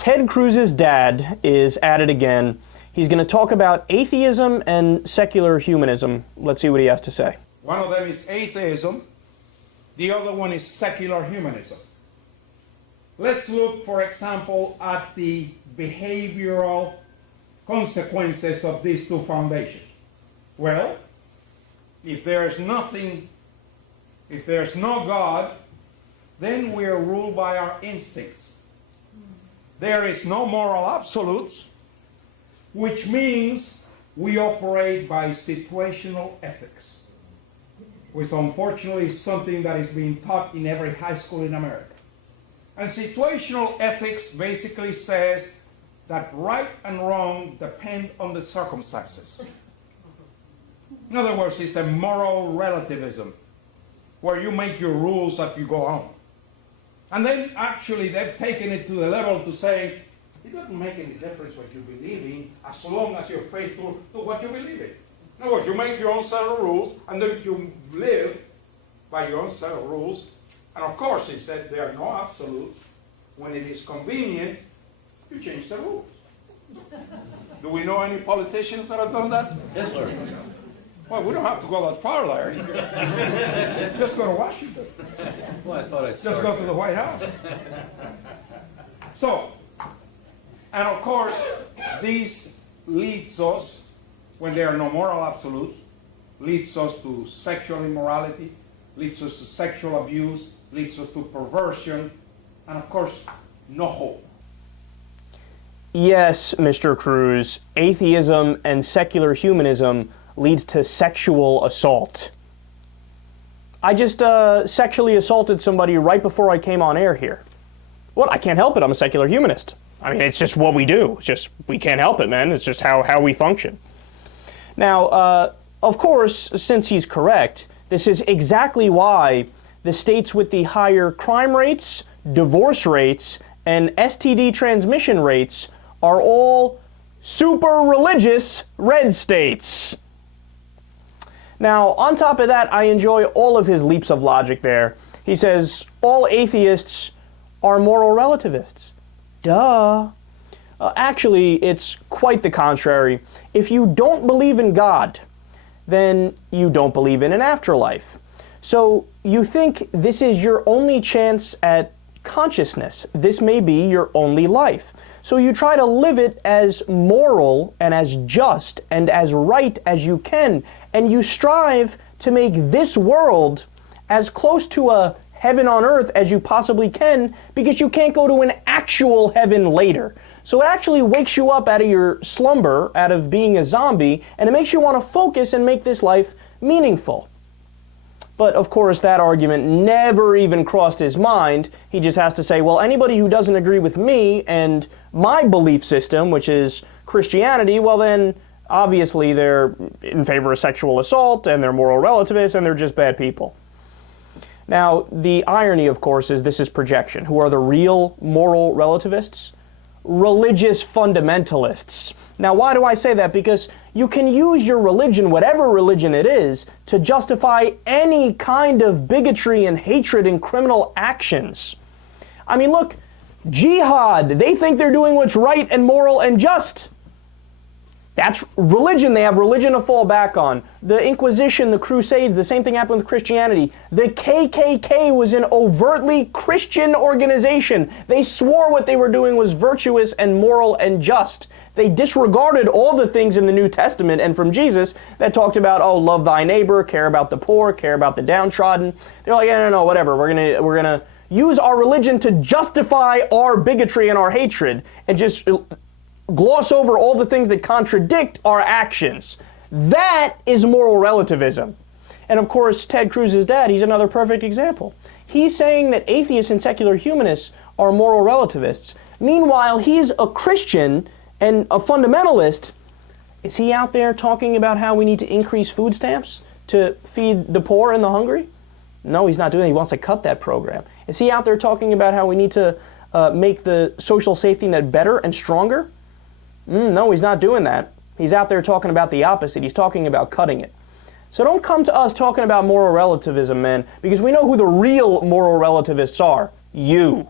Ted Cruz's dad is at it again. He's going to talk about atheism and secular humanism. Let's see what he has to say. One of them is atheism. The other one is secular humanism. Let's look, for example, at the behavioral consequences of these two foundations. Well, if there's nothing, if there's no God, then we are ruled by our instincts. There is no moral absolutes, which means we operate by situational ethics, which unfortunately is something that is being taught in every high school in America. And situational ethics basically says that right and wrong depend on the circumstances. In other words, it's a moral relativism, where you make your rules as you go on. And then actually they've taken it to the level to say, it doesn't make any difference what you believe in as long as you're faithful to what you believe in. In other words, you make your own set of rules and then you live by your own set of rules. And of course, he said there are no absolutes. When it is convenient, you change the rules. Do we know any politicians that have done that? Hitler. Well, we don't have to go that far, Larry. Just go to Washington. Well, I thought I'd Just go to the White House. So, and of course, this leads us, when there are no moral absolutes, leads us to sexual immorality, leads us to sexual abuse, leads us to perversion, and of course, no hope. Yes, Mr. Cruz, atheism and secular humanism leads to sexual assault. I just sexually assaulted somebody right before I came on air here. Well, I can't help it. I'm a secular humanist. I mean, it's just what we do. It's just, we can't help it, man. It's just how we function. Now, of course, since he's correct, this is exactly why the states with the higher crime rates, divorce rates, and STD transmission rates are all super religious red states. Now, on top of that, I enjoy all of his leaps of logic there. He says, all atheists are moral relativists. Duh. Actually, it's quite the contrary. If you don't believe in God, then you don't believe in an afterlife. So you think this is your only chance at consciousness. This may be your only life. So you try to live it as moral and as just and as right as you can, and you strive to make this world as close to a heaven on earth as you possibly can, because you can't go to an actual heaven later. So it actually wakes you up out of your slumber, out of being a zombie, and it makes you want to focus and make this life meaningful. But of course, that argument never even crossed his mind. He just has to say, well, anybody who doesn't agree with me and my belief system, which is Christianity, well then, obviously they're in favor of sexual assault, and they're moral relativists, and they're just bad people. Now, the irony, of course, is this is projection. Who are the real moral relativists? Religious fundamentalists. Now, why do I say that? Because you can use your religion, whatever religion it is, to justify any kind of bigotry and hatred and criminal actions. I mean, look, jihad, they think they're doing what's right and moral and just. That's religion. They have religion to fall back on. The Inquisition, the Crusades, the same thing happened with Christianity. The KKK was an overtly Christian organization. They swore what they were doing was virtuous and moral and just. They disregarded all the things in the New Testament and from Jesus that talked about, oh, love thy neighbor, care about the poor, care about the downtrodden. They're like, no, whatever. We're gonna use our religion to justify our bigotry and our hatred, and just gloss over all the things that contradict our actions. That is moral relativism. And of course, Ted Cruz's dad, he's another perfect example. He's saying that atheists and secular humanists are moral relativists. Meanwhile, he's a Christian and a fundamentalist. Is he out there talking about how we need to increase food stamps to feed the poor and the hungry? No, he's not doing that. He wants to cut that program. Is he out there talking about how we need to make the social safety net better and stronger? No, he's not doing that. He's out there talking about the opposite. He's talking about cutting it. So don't come to us talking about moral relativism, man, because we know who the real moral relativists are. You.